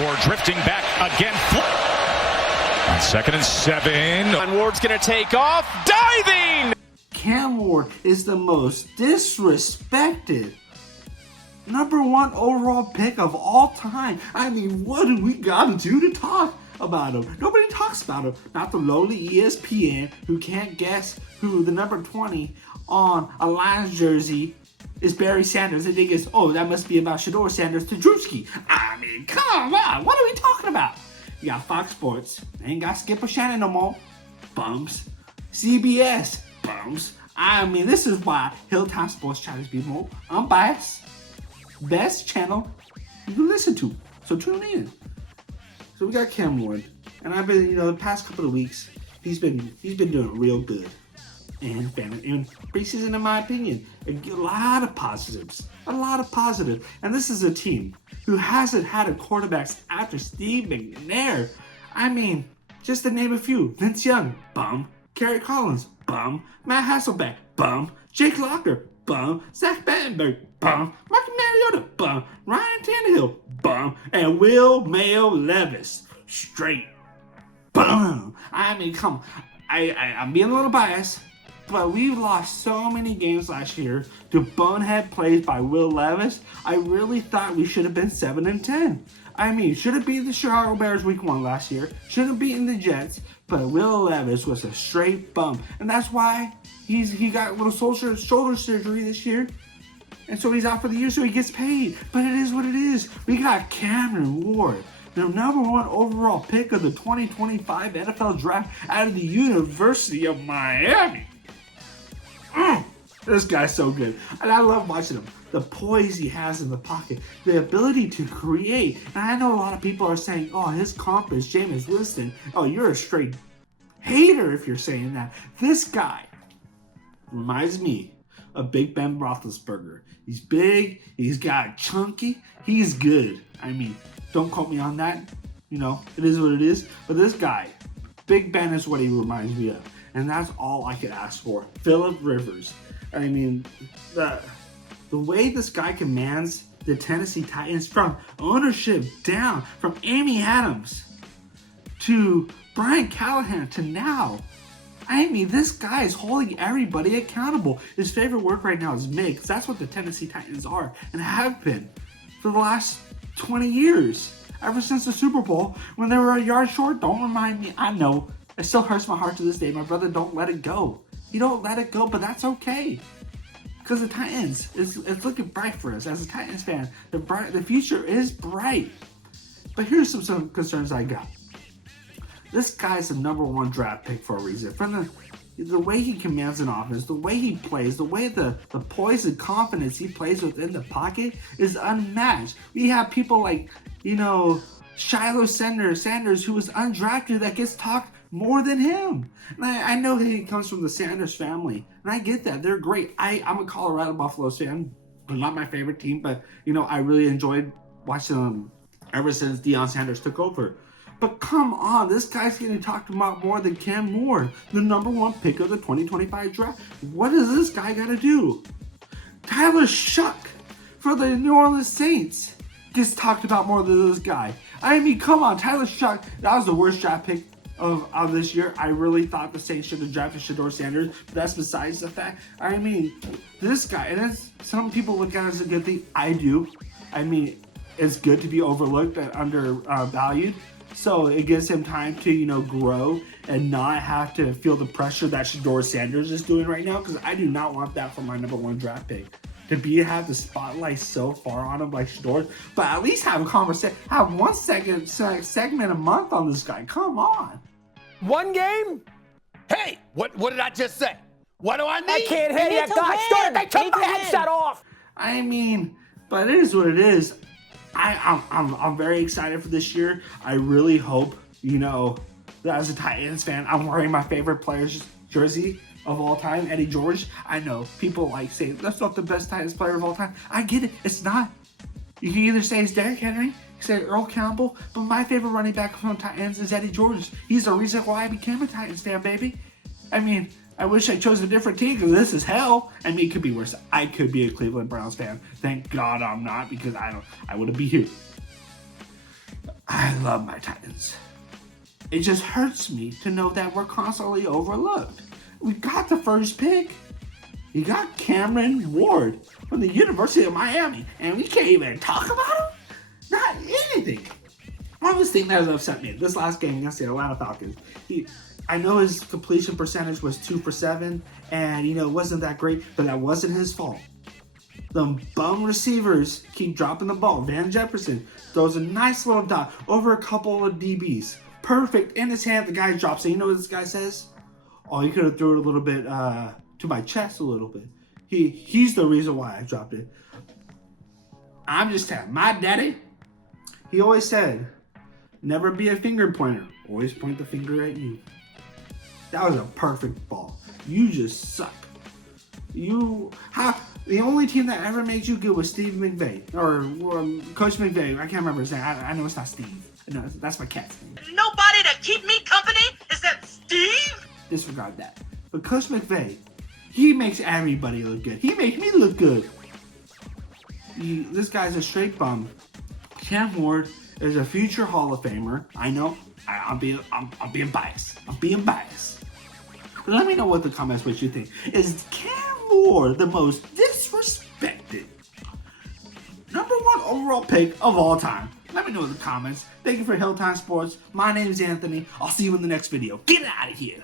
Ward drifting back again. On 2nd and 7. And Ward's going to take off. Diving! Cam Ward is the most disrespected #1 overall pick of all time. I mean, what do we gotta do to talk about him? Nobody talks about him. Not the lowly ESPN who can't guess who the number 20 on a Lions jersey is. Barry Sanders. They think it's, oh, that must be about Shedeur Sanders-Tajewski. I mean, come on. What are we talking about? You got Fox Sports. They ain't got Skip O'Shannon no more. Bums. CBS. Bums. I mean, this is why Hilltown Sports tries to be more unbiased. Best channel you can listen to. So tune in. So we got Cam Ward. And I've been, the past couple of weeks, he's been doing real good. And preseason, in my opinion, a lot of positives. And this is a team who hasn't had a quarterback after Steve McNair. I mean, just to name a few. Vince Young, bum. Kerry Collins, bum. Matt Hasselbeck, bum. Jake Locker, bum. Zach Battenberg, bum. Mark Mariota, bum. Ryan Tannehill, bum. And Will Mayo Levis, straight bum. I mean, come on. I'm being a little biased, but we lost so many games last year to bonehead plays by Will Levis. I really thought we should have been 7-10. I mean, should have beaten the Chicago Bears week 1 last year. Should have beaten the Jets. But Will Levis was a straight bum. And that's why he got a little shoulder surgery this year. And so he's out for the year, so he gets paid. But it is what it is. We got Cameron Ward, the #1 overall pick of the 2025 NFL Draft out of the University of Miami. This guy's so good. And I love watching him. The poise he has in the pocket. The ability to create. And I know a lot of people are saying, oh, his comp is Jameis Winston. Oh, you're a straight hater if you're saying that. This guy reminds me of Big Ben Roethlisberger. He's big. He's got chunky. He's good. I mean, don't quote me on that. It is what it is. But this guy, Big Ben, is what he reminds me of. And that's all I could ask for. Phillip Rivers. I mean, the way this guy commands the Tennessee Titans from ownership down, from Amy Adams to Brian Callahan to now. I mean, this guy is holding everybody accountable. His favorite word right now is make, because that's what the Tennessee Titans are and have been for the last 20 years. Ever since the Super Bowl, when they were a yard short. Don't remind me. I know. It still hurts my heart to this day. My brother don't let it go. He don't let it go, but that's okay. Because the Titans, it's looking bright for us. As a Titans fan, the future is bright. But here's some concerns I got. This guy's the #1 draft pick for a reason. From the way he commands an offense, the way he plays, the way the poise and confidence he plays within the pocket is unmatched. We have people like, Shiloh Sanders, who was undrafted, that gets talked more than him. And I know that he comes from the Sanders family, and I get that. They're great. I'm a Colorado Buffaloes fan. They're not my favorite team, but, I really enjoyed watching them ever since Deion Sanders took over. But come on, this guy's getting talked about more than Cam Ward, the #1 pick of the 2025 draft. What does this guy got to do? Tyler Shuck for the New Orleans Saints gets talked about more than this guy. I mean, come on, Tyler Shuck, that was the worst draft pick of this year. I really thought the Saints should have drafted Shedeur Sanders, but that's besides the fact. I mean, this guy, and some people look at it as a good thing. I do. I mean, it's good to be overlooked and undervalued. So it gives him time to, grow and not have to feel the pressure that Shedeur Sanders is doing right now. Because I do not want that for my #1 draft pick. To have the spotlight so far on him like Shedeur, but at least have a conversation. Have 1 segment a month on this guy. Come on. One game? Hey, what did I just say? What do I need? I can't hear you, guys. They took my headset off. I mean, but it is what it is. I'm very excited for this year. I really hope, that as a Titans fan, I'm wearing my favorite player's jersey of all time, Eddie George. I know people say that's not the best Titans player of all time. I get it. It's not. You can either say it's Derrick Henry, you can say Earl Campbell, but my favorite running back from Titans is Eddie George. He's the reason why I became a Titans fan, baby. I mean, I wish I chose a different team because this is hell. I mean, it could be worse. I could be a Cleveland Browns fan. Thank God I'm not, because I wouldn't be here. I love my Titans. It just hurts me to know that we're constantly overlooked. We got the first pick. You got Cameron Ward from the University of Miami, and we can't even talk about him? Not anything. One of the things that has upset me this last game against the Atlanta Falcons, I know his completion percentage was 2 for 7, and it wasn't that great, but that wasn't his fault. The bum receivers keep dropping the ball. Van Jefferson throws a nice little dot over a couple of DBs. Perfect in his hand. The guy drops it. You know what this guy says? Oh, he could have threw it a little bit to my chest a little bit. He's the reason why I dropped it. I'm just telling my daddy. He always said, never be a finger pointer. Always point the finger at you. That was a perfect ball. You just suck. The only team that ever made you good was Steve McVay or Coach McVay. I can't remember his name. I know it's not Steve. No, that's my cat's name. Nobody to keep me company? Is that Steve? Disregard that. But Coach McVay, he makes everybody look good. He makes me look good. This guy's a straight bum. Cam Ward is a future Hall of Famer. I know. I'm being biased. I'm being biased. But let me know what the comments what you think. Is Cam Ward the most disrespected #1 overall pick of all time? Let me know in the comments. Thank you for Hilltime Sports. My name is Anthony. I'll see you in the next video. Get out of here.